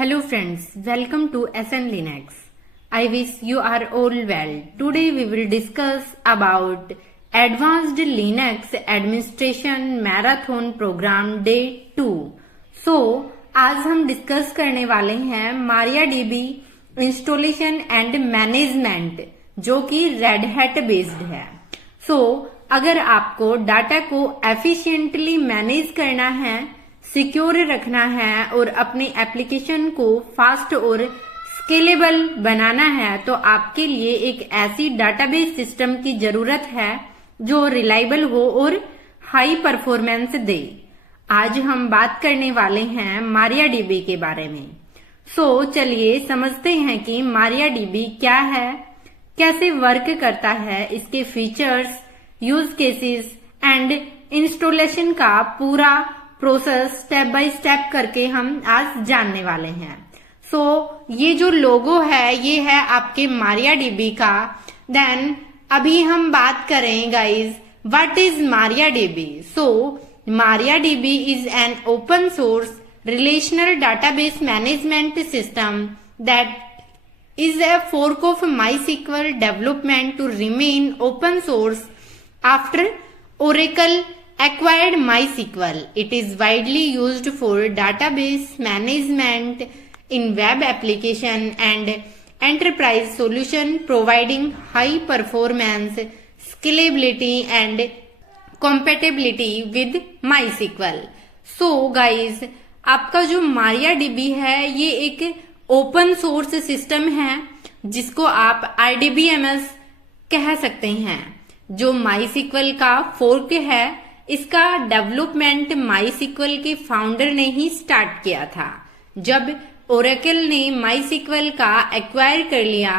Hello friends, welcome to SN Linux. I wish you are all well. Today we will discuss about Advanced Linux Administration Marathon Program Day 2. आज हम discuss करने वाले हैं MariaDB installation and management जो कि red hat based है। अगर आपको डाटा को एफिशिएंटली मैनेज करना है, सिक्योर रखना है और अपने एप्लीकेशन को फास्ट और स्केलेबल बनाना है तो आपके लिए एक ऐसी डाटाबेस सिस्टम की जरूरत है जो रिलायबल हो और हाई परफॉर्मेंस दे। आज हम बात करने वाले हैं MariaDB के बारे में। चलिए समझते हैं कि MariaDB क्या है, कैसे वर्क करता है, इसके features, use cases and installation का पूरा प्रोसेस स्टेप बाय स्टेप करके हम आज जानने वाले हैं। ये जो लोगो है ये है आपके MariaDB का। देन अभी हम बात करें guys what is MariaDB। MariaDB is an open source relational database management system that is a fork of MySQL development to remain open source after Oracle acquired MySQL. It is widely used for database management in web application and enterprise solution, providing high performance, scalability and compatibility with MySQL. Guys, आपका जो MariaDB है ये एक open source system है जिसको आप RDBMS कह सकते हैं। जो MySQL का फोर्क है इसका डेवलपमेंट MySQL के फाउंडर ने ही स्टार्ट किया था। जब ओरेकल ने MySQL का एक्वायर कर लिया,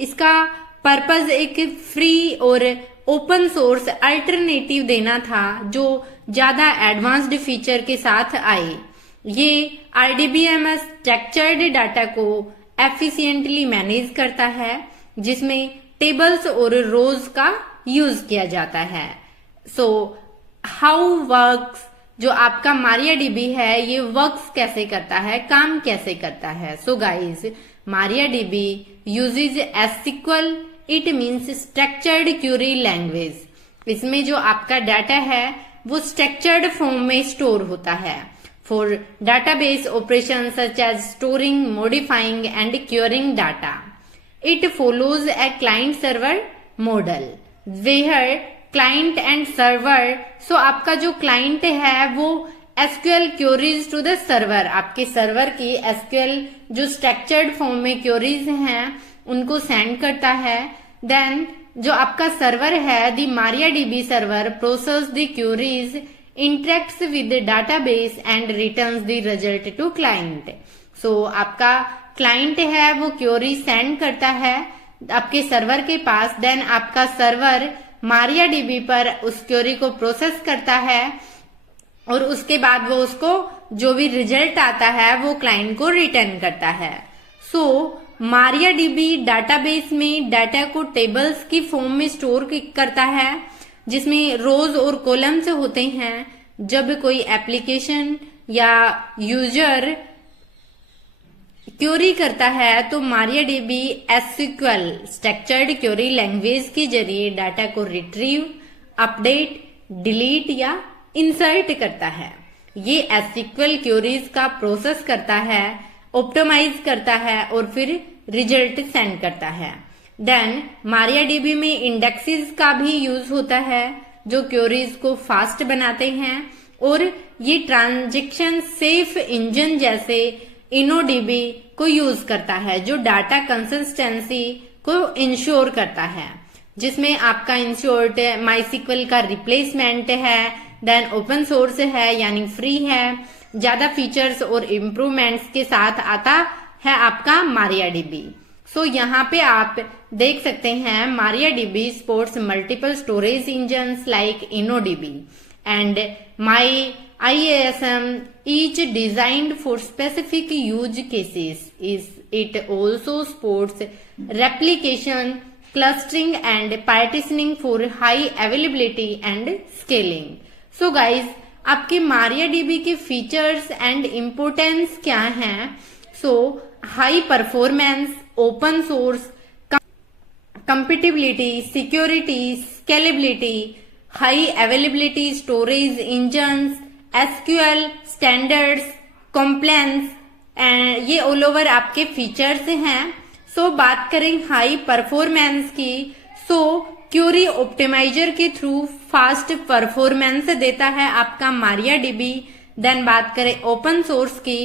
इसका पर्पस एक फ्री और ओपन सोर्स अल्टरनेटिव देना था जो ज्यादा एडवांस्ड फीचर के साथ आए। ये RDBMS स्ट्रक्चर्ड डाटा को एफिशिएंटली मैनेज करता है जिसमें टेबल्स और रोज का यूज किया जाता है। हाउ वर्क्स, जो आपका MariaDB है ये वर्क्स कैसे करता है, काम कैसे करता है। Guys MariaDB uses SQL, it means structured query language. इसमें जो आपका डाटा है वो स्ट्रक्चर्ड फॉर्म में स्टोर होता है for database operation such as storing, modifying and querying data. It follows a client server model where client and server. आपका जो क्लाइंट है वो SQL queries to the server, आपके सर्वर की SQL जो स्ट्रक्चर्ड फॉर्म में क्वेरीज हैं उनको सेंड करता है। देन जो आपका सर्वर है the MariaDB server process the queries, interacts with database and returns the result to client. आपका क्लाइंट है वो क्वेरी सेंड करता है आपके सर्वर के पास। देन आपका सर्वर MariaDB पर उस क्वेरी को प्रोसेस करता है और उसके बाद वो उसको जो भी रिजल्ट आता है वो क्लाइंट को रिटर्न करता है। MariaDB डाटाबेस में डाटा को टेबल्स की फॉर्म में स्टोर करता है जिसमें रोज और कॉलम्स होते हैं। जब कोई एप्लीकेशन या यूजर क्वेरी करता है तो MariaDB SQL structured query language के जरिए डाटा को रिट्रीव, अपडेट, डिलीट या इंसर्ट करता है। ये SQL क्वेरीज का प्रोसेस करता है, ऑप्टिमाइज करता है और फिर रिजल्ट सेंड करता है। देन MariaDB में इंडेक्सेस का भी यूज होता है जो क्वेरीज को फास्ट बनाते हैं और ये ट्रांजैक्शन सेफ इंजन जैसे InnoDB को यूज करता है जो डाटा कंसिस्टेंसी को इंश्योर करता है, जिसमें आपका इंश्योर्ड MySQL का रिप्लेसमेंट है। देन ओपन सोर्स है यानी फ्री है, ज्यादा फीचर्स और इम्प्रूवमेंट्स के साथ आता है आपका MariaDB। यहाँ पे आप देख सकते हैं MariaDB supports multiple storage engines like InnoDB and MyIASM, each designed for specific use cases. It also supports replication, clustering and partitioning for high availability and scaling. Guys, आपके MariaDB के फीचर्स एंड इम्पोर्टेंस क्या हैं। So high performance, open source, compatibility, security, scalability, high availability storage engines, SQL standards, compliance, ये all over आपके features हैं। सो बात करें high performance की, सो क्यूरी ऑप्टिमाइजर के थ्रू फास्ट परफॉर्मेंस देता है आपका MariaDB। देन बात करें ओपन सोर्स की,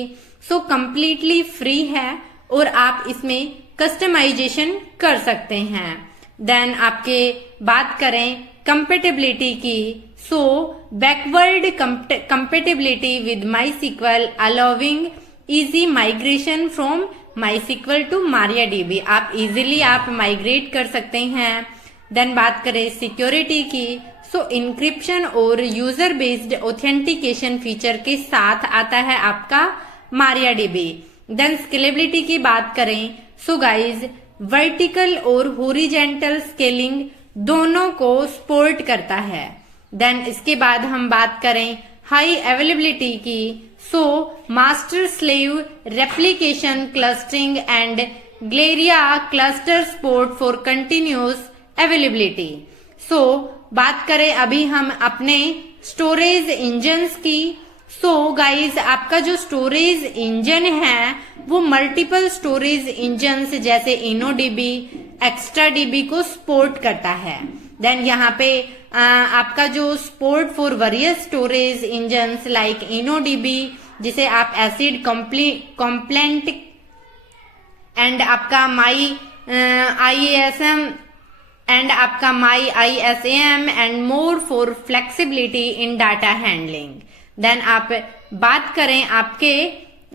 सो कंप्लीटली फ्री है और आप इसमें कस्टमाइजेशन कर सकते हैं। देन आपके बात करें कंपेटेबिलिटी की, so backward compatibility with MySQL allowing easy migration from MySQL to MariaDB, आप इजीली आप माइग्रेट कर सकते हैं। देन बात करें सिक्योरिटी की, सो इंक्रिप्शन और यूजर बेस्ड ऑथेंटिकेशन फीचर के साथ आता है आपका MariaDB। देन स्केलेबिलिटी की बात करें, सो गाइज वर्टिकल और हॉरिजेंटल स्केलिंग दोनों को सपोर्ट करता है। देन इसके बाद हम बात करें हाई अवेलेबिलिटी की, so master slave replication clustering and Galera cluster support for continuous availability. So बात करें अभी हम अपने स्टोरेज इंजन्स की, सो गाइज आपका जो स्टोरेज इंजन है वो मल्टीपल स्टोरेज इंजन जैसे InnoDB, ExtraDB को सपोर्ट करता है। देन यहाँ पे आपका जो support for various storage engines like InnoDB, जिसे आप एसिड कॉम्प्लेंट एंड आपका IASM एंड आपका MyISAM and more for flexibility in data handling. Then आप बात करें आपके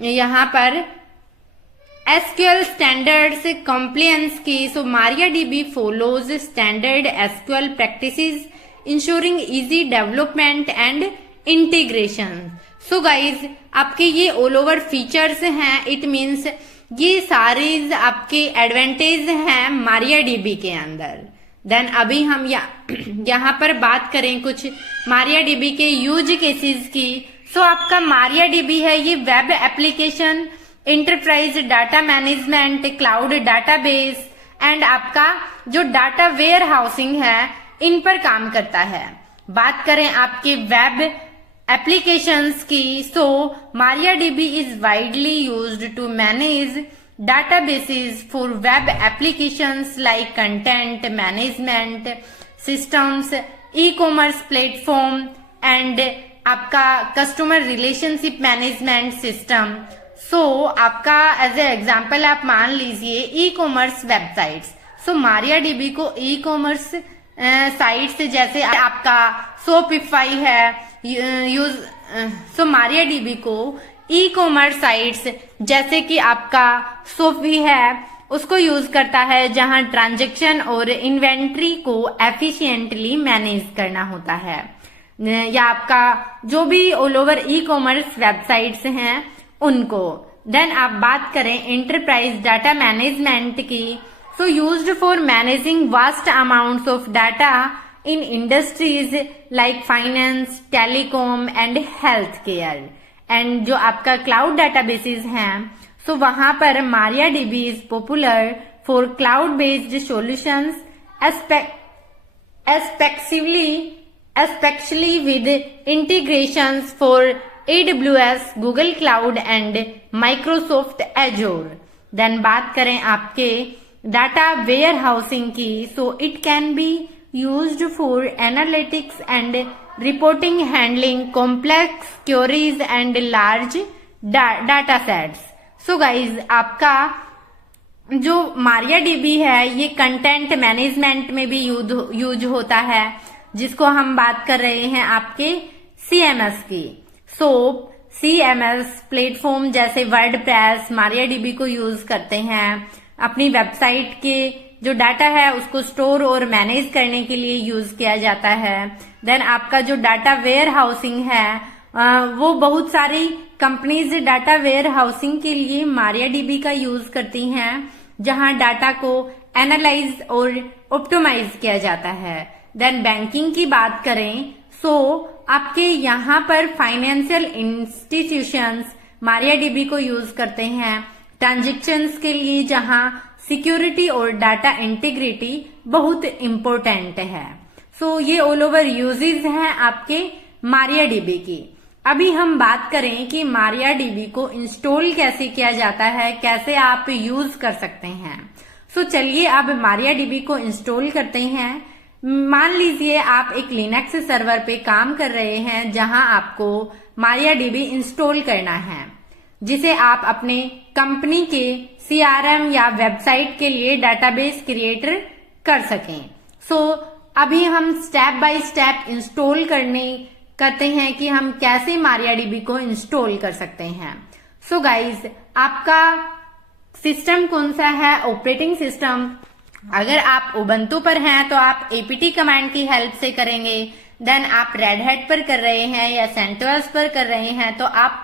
यहाँ पर SQL स्टैंडर्ड्स कंप्लायंस की, so MariaDB follows standard SQL practices ensuring easy development and integration. So guys आपके ये ऑल ओवर फीचर्स हैं, इट मीन्स ये सारे आपके एडवांटेज हैं MariaDB के अंदर। देन अभी हम यहाँ पर बात करें कुछ MariaDB के यूज केसेस की, सो आपका MariaDB है ये web application, enterprise data management, cloud database and आपका जो डाटा वेयर हाउसिंग है इन पर काम करता है। बात करें आपके वेब एप्लीकेशंस की, so MariaDB is widely used to manage databases for web applications like content management systems, e-commerce platform and आपका कस्टमर रिलेशनशिप मैनेजमेंट सिस्टम। सो आपका एज ए एग्जाम्पल आप मान लीजिए ई-कॉमर्स वेबसाइट्स, सो MariaDB को ई-कॉमर्स साइट्स जैसे आपका Shopify है use, सो MariaDB को ई-कॉमर्स साइट्स जैसे कि आपका सोफी है उसको यूज करता है, जहां ट्रांजैक्शन और इन्वेंट्री को एफिशिएंटली मैनेज करना होता है, या आपका जो भी ऑल ओवर ई-कॉमर्स वेबसाइट्स हैं उनको। देन आप बात करें एंटरप्राइज डाटा मैनेजमेंट की, सो used for managing vast amounts of data in industries like finance, telecom and health care. And जो आपका क्लाउड डाटाबेसेस हैं, सो वहां पर MariaDB is popular for cloud based solutions especially with integrations for AWS, Google Cloud and Microsoft Azure। Then बात करें आपके data warehousing की, so it can be used for analytics and reporting, handling complex queries and large data sets. So guys आपका जो MariaDB है ये content management में भी यूज होता है, जिसको हम बात कर रहे हैं आपके CMS की। सो CMS प्लेटफॉर्म जैसे वर्डप्रेस MariaDB को यूज करते हैं अपनी वेबसाइट के जो डाटा है उसको स्टोर और मैनेज करने के लिए यूज किया जाता है। देन आपका जो डाटा वेयर हाउसिंग है वो बहुत सारी कंपनीज डाटा वेयर हाउसिंग के लिए MariaDB का यूज करती हैं, जहां डाटा को एनालाइज और ऑप्टिमाइज किया जाता है। देन बैंकिंग की बात करें, सो आपके यहाँ पर फाइनेंशियल इंस्टीट्यूशंस MariaDB को यूज करते हैं ट्रांजेक्शन्स के लिए, जहां सिक्योरिटी और डाटा इंटीग्रिटी बहुत इंपॉर्टेंट है। सो ये ऑल ओवर यूजेस हैं आपके MariaDB की। अभी हम बात करें कि MariaDB को इंस्टॉल कैसे किया जाता है, कैसे आप यूज कर सकते हैं। सो चलिए अब MariaDB को इंस्टॉल करते हैं। मान लीजिए आप एक लिनक्स सर्वर पे काम कर रहे हैं जहां आपको MariaDB इंस्टॉल करना है, जिसे आप अपने कंपनी के CRM या वेबसाइट के लिए डाटाबेस क्रिएटर कर सकें। सो अभी हम स्टेप बाय स्टेप इंस्टॉल करते हैं कि हम कैसे MariaDB को इंस्टॉल कर सकते हैं। सो गाइज, आपका सिस्टम कौन सा है, ऑपरेटिंग सिस्टम? अगर आप उबंटू पर हैं तो आप apt कमांड की हेल्प से करेंगे। देन आप रेड हैट पर कर रहे हैं या सेंटोस पर कर रहे हैं तो आप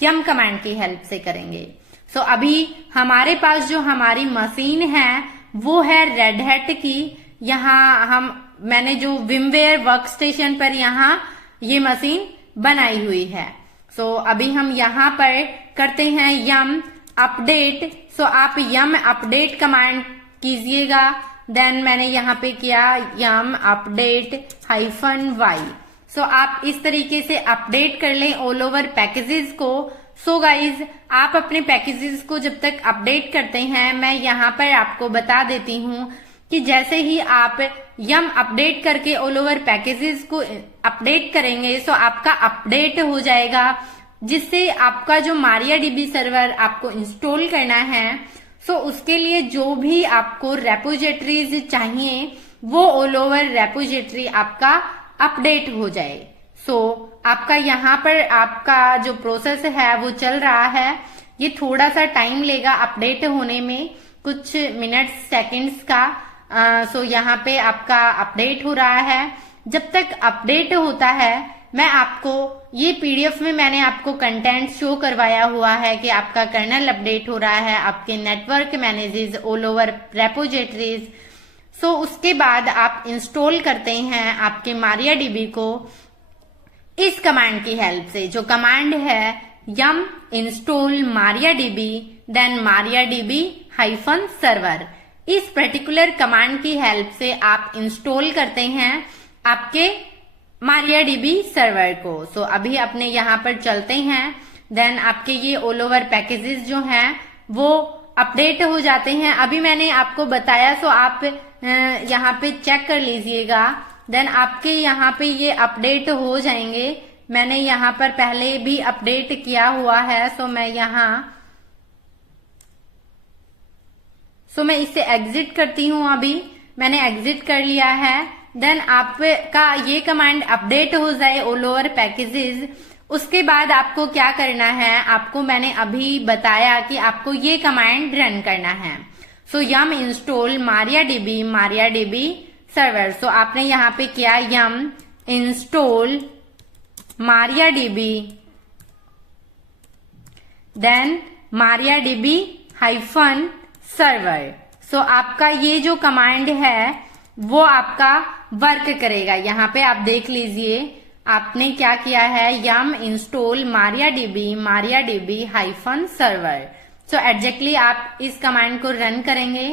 yum कमांड की हेल्प से करेंगे। सो अभी हमारे पास जो हमारी मशीन है वो है रेड हैट की। यहाँ मैंने जो विमवेयर वर्कस्टेशन पर यहाँ ये मशीन बनाई हुई है। सो अभी हम यहाँ पर करते हैं yum अपडेट। सो आप yum अपडेट कमांड कीजिएगा। देन मैंने यहाँ पे किया yum अपडेट -y। सो आप इस तरीके से अपडेट कर लें ऑल ओवर पैकेजेस को। सो गाइज, आप अपने पैकेजेस को जब तक अपडेट करते हैं, मैं यहाँ पर आपको बता देती हूँ कि जैसे ही आप yum अपडेट करके ऑल ओवर पैकेजेस को अपडेट करेंगे तो आपका अपडेट हो जाएगा, जिससे आपका जो MariaDB सर्वर आपको इंस्टॉल करना है, सो उसके लिए जो भी आपको रेपोजिटरीज चाहिए वो ऑल ओवर रेपोजिटरी आपका अपडेट हो जाए। सो आपका यहाँ पर आपका जो प्रोसेस है वो चल रहा है। ये थोड़ा सा टाइम लेगा अपडेट होने में, कुछ मिनट्स सेकंड्स का। सो यहाँ पे आपका अपडेट हो रहा है। जब तक अपडेट होता है, मैं आपको ये PDF में मैंने आपको कंटेंट शो करवाया हुआ है कि आपका कर्नल अपडेट हो रहा है, आपके network manages all over repositories. So उसके बाद आप इंस्टॉल करते हैं आपके MariaDB को इस कमांड की हेल्प से, जो कमांड है yum install MariaDB then MariaDB -server। इस पर्टिकुलर कमांड की हेल्प से आप इंस्टॉल करते हैं आपके MariaDB सर्वर को। सो अभी अपने यहाँ पर चलते हैं। देन आपके ये ऑल ओवर पैकेजेस जो हैं वो अपडेट हो जाते हैं। अभी मैंने आपको बताया, सो आप यहाँ पे चेक कर लीजिएगा। देन आपके यहाँ पे ये अपडेट हो जाएंगे। मैंने यहाँ पर पहले भी अपडेट किया हुआ है। सो मैं इससे एग्जिट करती हूँ। अभी मैंने एग्जिट कर लिया है। देन आपका ये कमांड अपडेट हो जाए ऑल ओवर पैकेजेस, उसके बाद आपको क्या करना है, आपको मैंने अभी बताया कि आपको ये कमांड रन करना है। So yum install MariaDB server. So आपने यहाँ पे किया yum install MariaDB then MariaDB -server। So आपका ये जो कमांड है वो आपका वर्क करेगा। यहाँ पे आप देख लीजिए आपने क्या किया है, yum install MariaDB -server। So exactly आप इस कमांड को रन करेंगे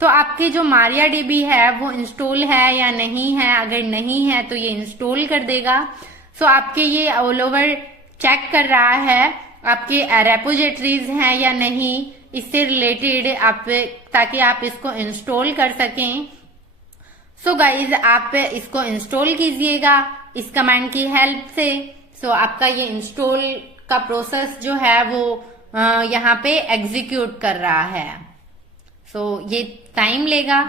तो आपके जो MariaDB है वो इंस्टॉल है या नहीं है। अगर नहीं है तो ये इंस्टॉल कर देगा। सो आपके ये ऑल ओवर चेक कर रहा है आपके रेपोजिटरीज हैं या नहीं, इससे रिलेटेड आप, ताकि आप इसको इंस्टॉल कर सकें। सो गाइज, आप इसको इंस्टॉल कीजिएगा इस कमांड की हेल्प से। सो आपका ये इंस्टॉल का प्रोसेस जो है वो यहाँ पे एग्जीक्यूट कर रहा है। सो ये टाइम लेगा।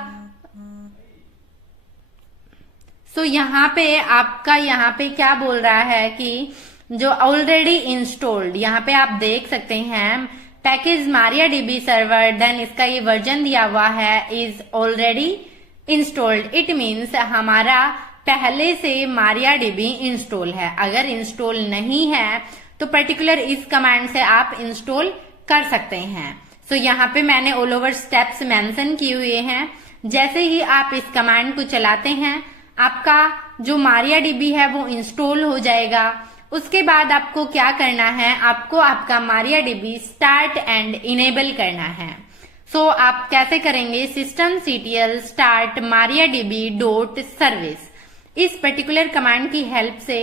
सो यहाँ पे आपका यहाँ पे क्या बोल रहा है कि जो ऑलरेडी इंस्टॉल्ड, यहाँ पे आप देख सकते हैं पैकेज MariaDB सर्वर, देन इसका ये वर्जन दिया हुआ है is already installed. It means हमारा पहले से MariaDB इंस्टॉल है। अगर इंस्टॉल नहीं है तो पर्टिकुलर इस कमांड से आप इंस्टॉल कर सकते हैं। सो यहाँ पे मैंने ऑल ओवर स्टेप्स मेंशन किए हुए हैं। जैसे ही आप इस कमांड को चलाते हैं आपका जो MariaDB है वो इंस्टॉल हो जाएगा। उसके बाद आपको क्या करना है, आपको आपका MariaDB स्टार्ट एंड इनेबल करना है। सो आप कैसे करेंगे, systemctl start mariadb dot service, इस पर्टिकुलर कमांड की हेल्प से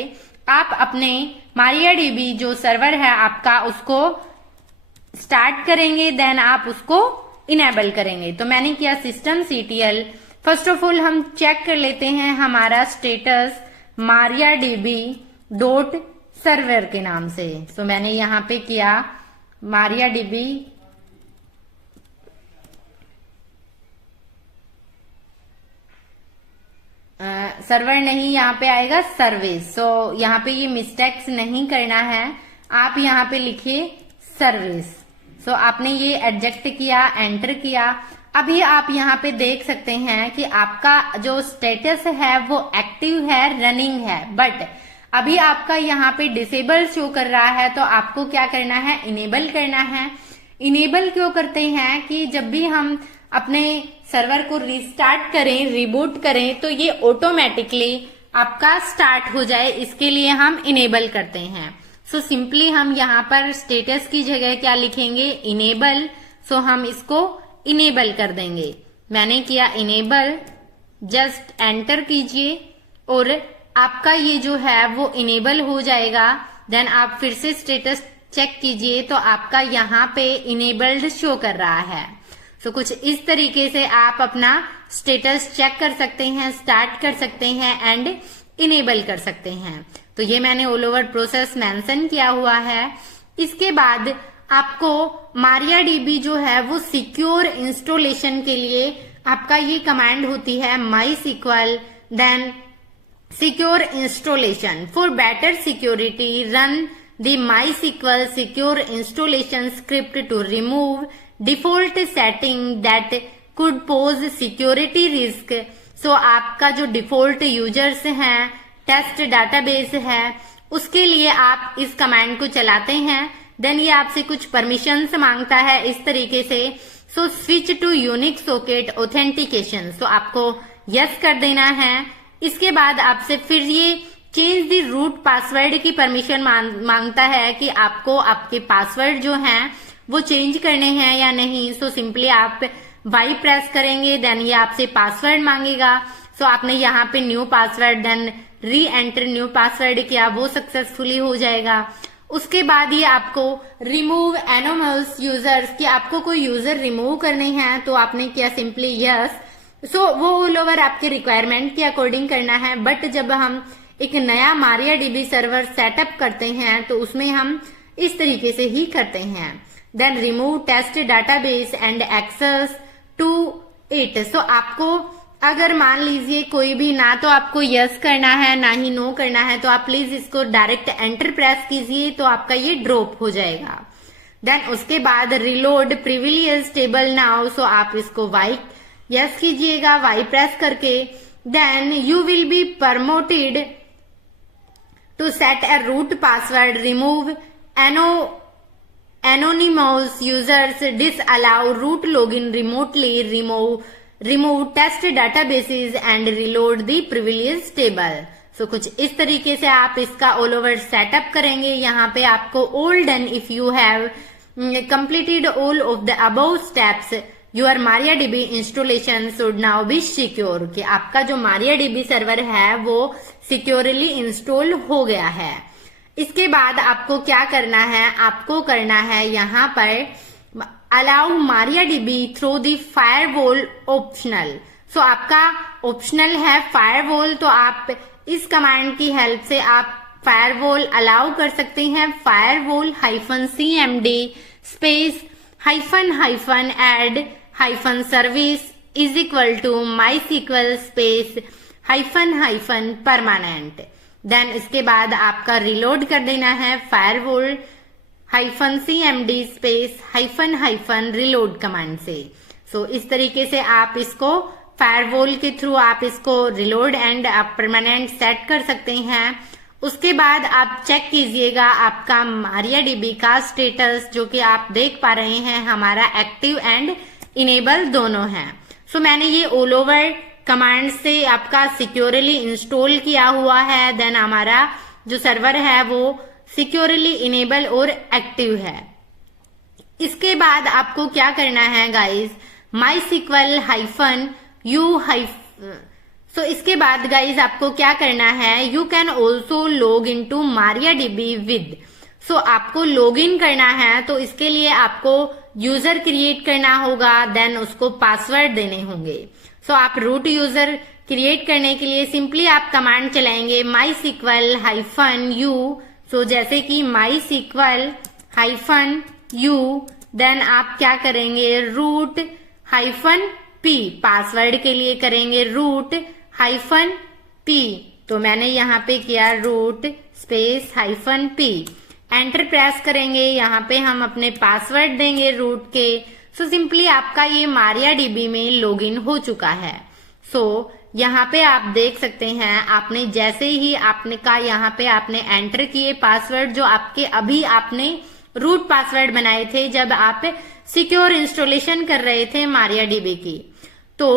आप अपने MariaDB जो सर्वर है आपका उसको स्टार्ट करेंगे, देन आप उसको इनेबल करेंगे। तो मैंने किया systemctl, फर्स्ट ऑफ ऑल हम चेक कर लेते हैं हमारा स्टेटस MariaDB डॉट सर्वर के नाम से। सो मैंने यहां पे किया MariaDB सर्वर नहीं, यहाँ पे आएगा सर्विस। सो यहाँ पे ये मिस्टेक्स नहीं करना है, आप यहाँ पे लिखिए सर्विस। सो आपने ये एडजेक्ट किया, एंटर किया। अभी आप यहाँ पे देख सकते हैं कि आपका जो स्टेटस है वो एक्टिव है, रनिंग है, बट अभी आपका यहाँ पे डिसेबल शो कर रहा है। तो आपको क्या करना है, इनेबल करना है। इनेबल क्यों करते हैं कि जब भी हम अपने सर्वर को रिस्टार्ट करें, रिबूट करें, तो ये ऑटोमेटिकली आपका स्टार्ट हो जाए, इसके लिए हम इनेबल करते हैं। सो सिंपली हम यहाँ पर स्टेटस की जगह क्या लिखेंगे, इनेबल। सो हम इसको इनेबल कर देंगे। मैंने किया इनेबल, जस्ट एंटर कीजिए और आपका ये जो है वो इनेबल हो जाएगा। देन आप फिर से स्टेटस चेक कीजिए तो आपका यहाँ पे इनेबल्ड शो कर रहा है। सो कुछ इस तरीके से आप अपना स्टेटस चेक कर सकते हैं, स्टार्ट कर सकते हैं एंड इनेबल कर सकते हैं। तो ये मैंने ऑल ओवर प्रोसेस मेंशन किया हुआ है। इसके बाद आपको MariaDB जो है वो सिक्योर इंस्टॉलेशन के लिए आपका ये कमांड होती है MySQL, then secure installation. For better security run the MySQL secure installation script to remove default setting that could pose security risk. So आपका जो डिफॉल्ट यूजर्स हैं, टेस्ट डाटाबेस है, उसके लिए आप इस कमांड को चलाते हैं। देन ये आपसे कुछ परमिशंस मांगता है इस तरीके से। So switch to unix socket authentication, so आपको यस कर देना है। इसके बाद आपसे फिर ये चेंज द रूट पासवर्ड की परमिशन मांगता है कि आपको आपके पासवर्ड जो हैं वो चेंज करने हैं या नहीं। सो सिंपली आप वाई प्रेस करेंगे, देन ये आपसे पासवर्ड मांगेगा। सो आपने यहाँ पे new password, then re enter new password किया, वो सक्सेसफुली हो जाएगा। उसके बाद ये आपको रिमूव एनोमल्स यूजर्स, कि आपको कोई यूजर रिमूव करने हैं तो आपने किया सिंपली यस। सो वो ऑल ओवर आपके रिक्वायरमेंट के अकॉर्डिंग करना है। बट जब हम एक नया MariaDB सर्वर सेटअप करते हैं तो उसमें हम इस तरीके से ही करते हैं। Then remove test database and access to it. So आपको अगर मान लीजिए कोई भी, ना तो आपको यस करना है ना ही नो करना है, तो आप प्लीज इसको डायरेक्ट एंटर प्रेस कीजिए तो आपका ये ड्रॉप हो जाएगा। देन उसके बाद reload privilege table now, so आप इसको वाई यस कीजिएगा, वाई प्रेस करके। Then you will be promoted to set a root password, remove anonymous users, disallow root login remotely, remove test databases and reload the privilege table। सो कुछ इस तरीके से आप इसका ऑल ओवर सेटअप करेंगे। यहाँ पे आपको all done if you have completed all of the above steps, your MariaDB installation should now be secure, कि आपका जो MariaDB सर्वर है वो सिक्योरली इंस्टॉल हो गया है। इसके बाद आपको क्या करना है, आपको करना है यहाँ पर allow MariaDB through the firewall optional. So आपका ऑप्शनल है फायरवॉल, तो आप इस कमांड की हेल्प से आप फायरवॉल अलाउ कर सकते हैं। Firewall -cmd space -- add -service is equal to MySQL space -- permanent. Then इसके बाद आपका रिलोड कर देना है firewall -cmd space -- reload command से। सो इस तरीके से आप इसको फायरवॉल के थ्रू आप इसको रिलोड एंड आप परमानेंट सेट कर सकते हैं। उसके बाद आप चेक कीजिएगा आपका MariaDB का स्टेटस, जो कि आप देख पा रहे हैं हमारा एक्टिव एंड इनेबल दोनों है। सो मैंने ये ऑल ओवर कमांड से आपका सिक्योरली इंस्टॉल किया हुआ है। देन हमारा जो सर्वर है वो सिक्योरली इनेबल और एक्टिव है। इसके बाद आपको क्या करना है गाइज, MySQL -u सो इसके बाद गाइज आपको क्या करना है, you can also log in to MariaDB with. So आपको लॉग इन करना है, तो इसके लिए आपको यूजर क्रिएट करना होगा, देन उसको पासवर्ड देने होंगे। सो आप रूट यूजर क्रिएट करने के लिए सिंपली आप कमांड चलाएंगे MySQL -u। सो जैसे कि MySQL -u, देन आप क्या करेंगे, रूट -p, पासवर्ड के लिए करेंगे रूट -p। तो मैंने यहाँ पे किया root space -p, enter press करेंगे, यहाँ पे हम अपने पासवर्ड देंगे रूट के। सो सिंपली आपका ये MariaDB में लॉगिन हो चुका है। सो यहाँ पे आप देख सकते हैं, आपने जैसे ही आपने का यहाँ पे आपने एंटर किए पासवर्ड, जो आपके अभी आपने रूट पासवर्ड बनाए थे जब आप सिक्योर इंस्टॉलेशन कर रहे थे MariaDB की, तो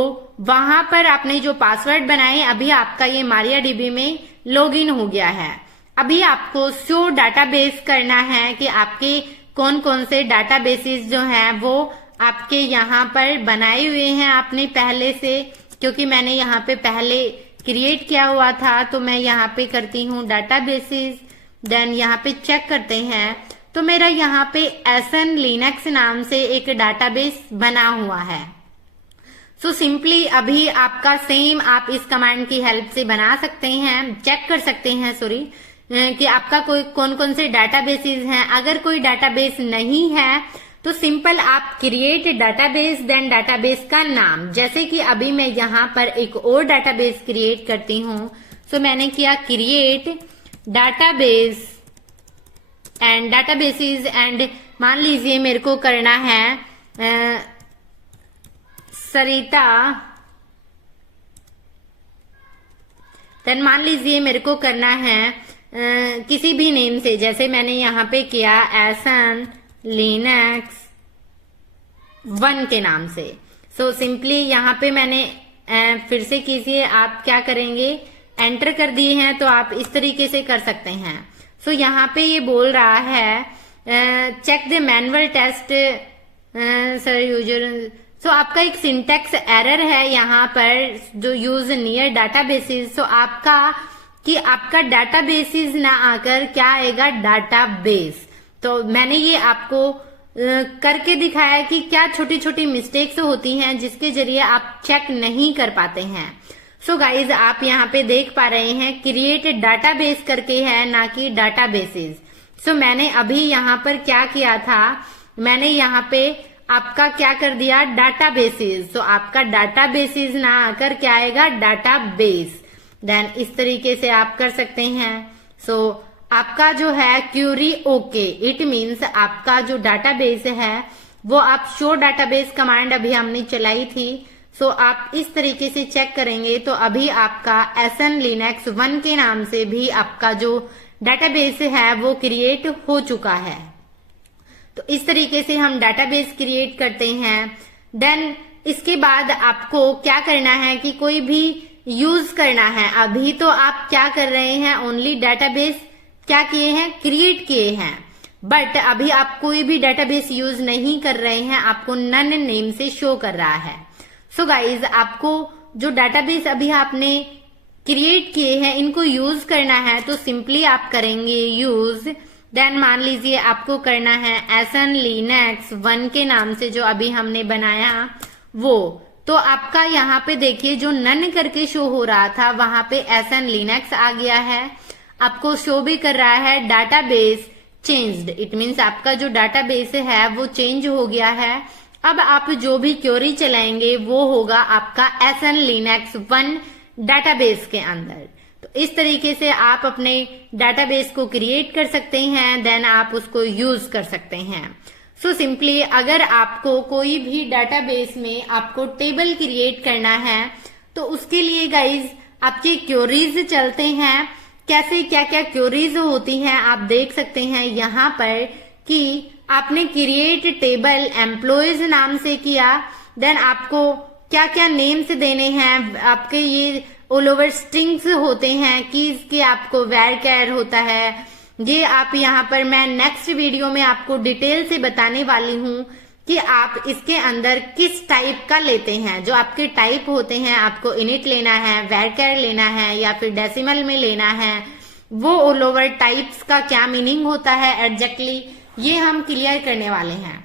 वहां पर आपने जो पासवर्ड बनाए, अभी आपका ये MariaDB में लॉगिन हो गया है। अभी आपको शो डाटाबेस करना है कि आपके कौन कौन से डाटाबेसेस जो हैं वो आपके यहाँ पर बनाए हुए हैं आपने पहले से, क्योंकि मैंने यहाँ पे पहले क्रिएट किया हुआ था। तो मैं यहाँ पे करती हूँ डाटाबेसेस, देन यहाँ पे चेक करते हैं, तो मेरा यहाँ पे SN Linux नाम से एक डाटाबेस बना हुआ है। सो सिंपली अभी आपका सेम आप इस कमांड की हेल्प से बना सकते हैं, चेक कर सकते हैं कि आपका कोई कौन कौन से डाटाबेसेस हैं। अगर कोई डाटाबेस नहीं है तो सिंपल आप क्रिएट डाटाबेस, देन डाटाबेस का नाम, जैसे कि अभी मैं यहाँ पर एक और डाटाबेस क्रिएट करती हूँ। सो मैंने किया create database and databases, and मान लीजिए मेरे को करना है सरिता, देन मान लीजिए मेरे को करना है किसी भी नेम से, जैसे मैंने यहाँ पे किया SN Linux 1 के नाम से। सो सिंपली यहाँ पे मैंने फिर से कीजिए, आप क्या करेंगे, एंटर कर दिए हैं, तो आप इस तरीके से कर सकते हैं। सो यहाँ पे ये बोल रहा है check the manual test sir user. So आपका एक सिंटेक्स एरर है यहाँ पर, जो यूज नियर डाटाबेसेस। सो आपका डाटाबेसेस ना आकर क्या आएगा, डाटाबेस। तो मैंने ये आपको करके दिखाया कि क्या छोटी छोटी मिस्टेक्स होती हैं जिसके जरिए आप चेक नहीं कर पाते हैं। सो गाइज आप यहाँ पे देख पा रहे हैं क्रिएट डाटाबेस करके है, ना कि डाटाबेसेस। सो मैंने अभी यहाँ पर क्या किया था, मैंने यहाँ पे आपका क्या कर दिया, डाटाबेसेस। तो आपका डाटाबेसेस ना आकर क्या आएगा, डाटाबेस। देन इस तरीके से आप कर सकते हैं। सो आपका जो है क्यूरी ओके, इट मीन्स आपका जो डाटाबेस है वो आप शो डाटाबेस कमांड अभी हमने चलाई थी। सो आप इस तरीके से चेक करेंगे तो अभी आपका SN Linux 1 के नाम से भी आपका जो डाटाबेस है वो क्रिएट हो चुका है। तो इस तरीके से हम डाटाबेस क्रिएट करते हैं। देन इसके बाद आपको क्या करना है कि कोई भी यूज करना है। अभी तो आप क्या कर रहे हैं, ओनली डाटाबेस क्या किए हैं, क्रिएट किए हैं, बट अभी आप कोई भी डाटाबेस यूज नहीं कर रहे हैं, आपको नन नेम से शो कर रहा है। सो गाइज आपको जो डाटाबेस अभी आपने क्रिएट किए हैं इनको यूज करना है, तो सिंपली आप करेंगे यूज, देन मान लीजिए आपको करना है SN Linux 1 के नाम से जो अभी हमने बनाया वो। तो आपका यहाँ पे देखिए जो नन करके शो हो रहा था वहां पे SN Linux आ गया है, आपको शो भी कर रहा है डाटाबेस चेंज्ड, इट मीन्स आपका जो डाटाबेस है वो चेंज हो गया है। अब आप जो भी क्वेरी चलाएंगे वो होगा आपका SN Linux 1 डाटाबेस के अंदर। तो इस तरीके से आप अपने डाटाबेस को क्रिएट कर सकते हैं, देन आप उसको यूज कर सकते हैं। सो सिंपली अगर आपको कोई भी डाटाबेस में आपको टेबल क्रिएट करना है तो उसके लिए गाइज आपके क्वेरीज चलते हैं, कैसे क्या क्या क्वेरीज होती हैं आप देख सकते हैं यहाँ पर कि आपने क्रिएट टेबल एम्प्लॉयज नाम से किया, देन आपको क्या क्या नेम्स देने हैं, आपके ये ऑल ओवर स्ट्रिंग्स होते हैं, कीज के आपको वेयर केयर होता है। ये आप यहाँ पर मैं नेक्स्ट वीडियो में आपको डिटेल से बताने वाली हूँ कि आप इसके अंदर किस टाइप का लेते हैं। जो आपके टाइप होते हैं, आपको इनिट लेना है, वेयर केयर लेना है या फिर डेसिमल में लेना है, वो ऑल ओवर टाइप्स का क्या मीनिंग होता है एग्जैक्टली, ये हम क्लियर करने वाले हैं।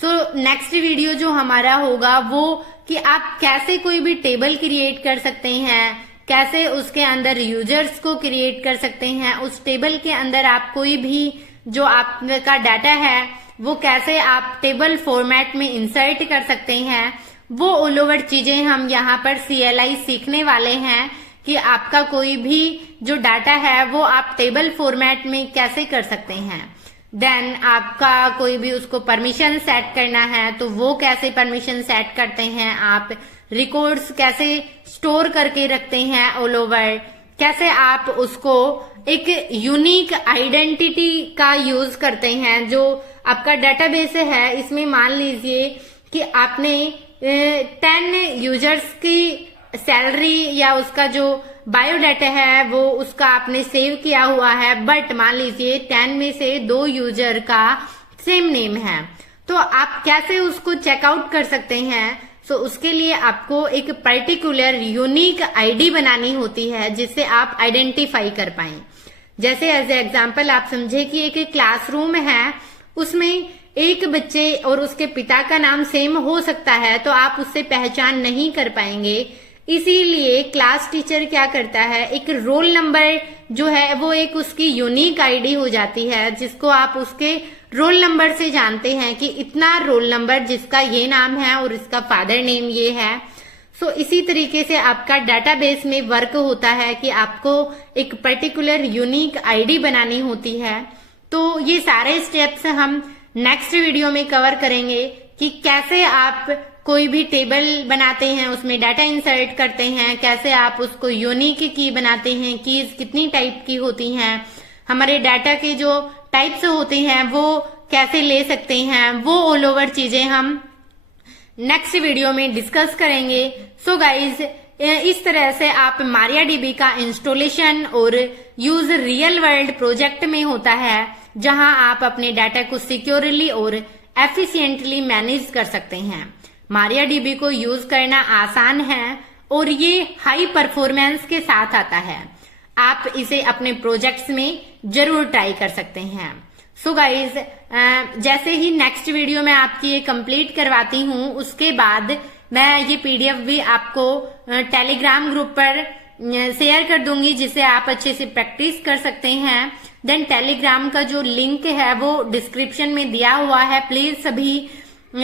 सो नेक्स्ट वीडियो जो हमारा होगा वो कि आप कैसे कोई भी टेबल क्रिएट कर सकते हैं, कैसे उसके अंदर यूजर्स को क्रिएट कर सकते हैं, उस टेबल के अंदर आप कोई भी जो आपका डाटा है वो कैसे आप टेबल फॉर्मेट में इंसर्ट कर सकते हैं, वो ऑल ओवर चीजें हम यहाँ पर CLI सीखने वाले हैं कि आपका कोई भी जो डाटा है वो आप टेबल फॉर्मेट में कैसे कर सकते हैं। देन आपका कोई भी उसको परमिशन सेट करना है तो वो कैसे परमिशन सेट करते हैं, आप रिकॉर्ड्स कैसे स्टोर करके रखते हैं ऑल ओवर, कैसे आप उसको एक यूनिक आइडेंटिटी का यूज करते हैं। जो आपका डेटाबेस है इसमें मान लीजिए कि आपने 10 यूजर्स की सैलरी या उसका जो बायोडाटा है वो उसका आपने सेव किया हुआ है, बट मान लीजिए 10 में से 2 यूजर का सेम नेम है, तो आप कैसे उसको चेकआउट कर सकते हैं। सो उसके लिए आपको एक पर्टिकुलर यूनिक आईडी बनानी होती है जिससे आप आइडेंटिफाई कर पाए। जैसे एज ए एग्जाम्पल आप समझे कि एक क्लासरूम है, उसमें एक बच्चे और उसके पिता का नाम सेम हो सकता है तो आप उससे पहचान नहीं कर पाएंगे। इसीलिए क्लास टीचर क्या करता है, एक रोल नंबर जो है वो एक उसकी यूनिक आईडी हो जाती है जिसको आप उसके रोल नंबर से जानते हैं कि इतना रोल नंबर जिसका ये नाम है और इसका फादर नेम ये है। सो इसी तरीके से आपका डाटाबेस में वर्क होता है कि आपको एक पर्टिकुलर यूनिक आईडी बनानी होती है। तो ये सारे स्टेप्स हम नेक्स्ट वीडियो में कवर करेंगे कि कैसे आप कोई भी टेबल बनाते हैं, उसमें डाटा इंसर्ट करते हैं, कैसे आप उसको यूनिक की बनाते हैं, कीज कितनी टाइप की होती हैं, हमारे डाटा के जो टाइप्स होते हैं वो कैसे ले सकते हैं, वो ऑल ओवर चीजें हम नेक्स्ट वीडियो में डिस्कस करेंगे। सो गाइज इस तरह से आप MariaDB का इंस्टॉलेशन और यूज रियल वर्ल्ड प्रोजेक्ट में होता है जहां आप अपने डाटा को सिक्योरली और एफिशिएंटली मैनेज कर सकते हैं। MariaDB को यूज करना आसान है और ये हाई परफॉर्मेंस के साथ आता है। आप इसे अपने प्रोजेक्ट्स में जरूर ट्राई कर सकते हैं। सो गाइज जैसे ही नेक्स्ट वीडियो में आपकी ये कंप्लीट करवाती हूँ उसके बाद मैं ये PDF भी आपको टेलीग्राम ग्रुप पर शेयर कर दूंगी जिसे आप अच्छे से प्रैक्टिस कर सकते हैं। देन टेलीग्राम का जो लिंक है वो डिस्क्रिप्शन में दिया हुआ है, प्लीज सभी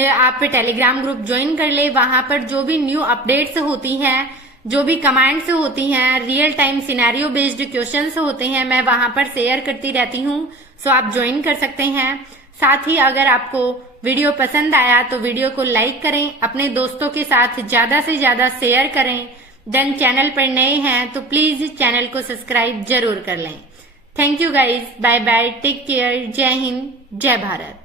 आप टेलीग्राम ग्रुप ज्वाइन कर ले। वहां पर जो भी न्यू अपडेट्स होती हैं, जो भी कमांड्स होती हैं, real time scenario based questions होते हैं, मैं वहां पर शेयर करती रहती हूँ। सो आप ज्वाइन कर सकते हैं। साथ ही अगर आपको वीडियो पसंद आया तो वीडियो को लाइक करें, अपने दोस्तों के साथ ज्यादा से ज्यादा शेयर करें। देन चैनल पर नए हैं तो प्लीज चैनल को सब्सक्राइब जरूर कर लें। Thank you guys, bye bye, take care, जय हिंद, जय भारत।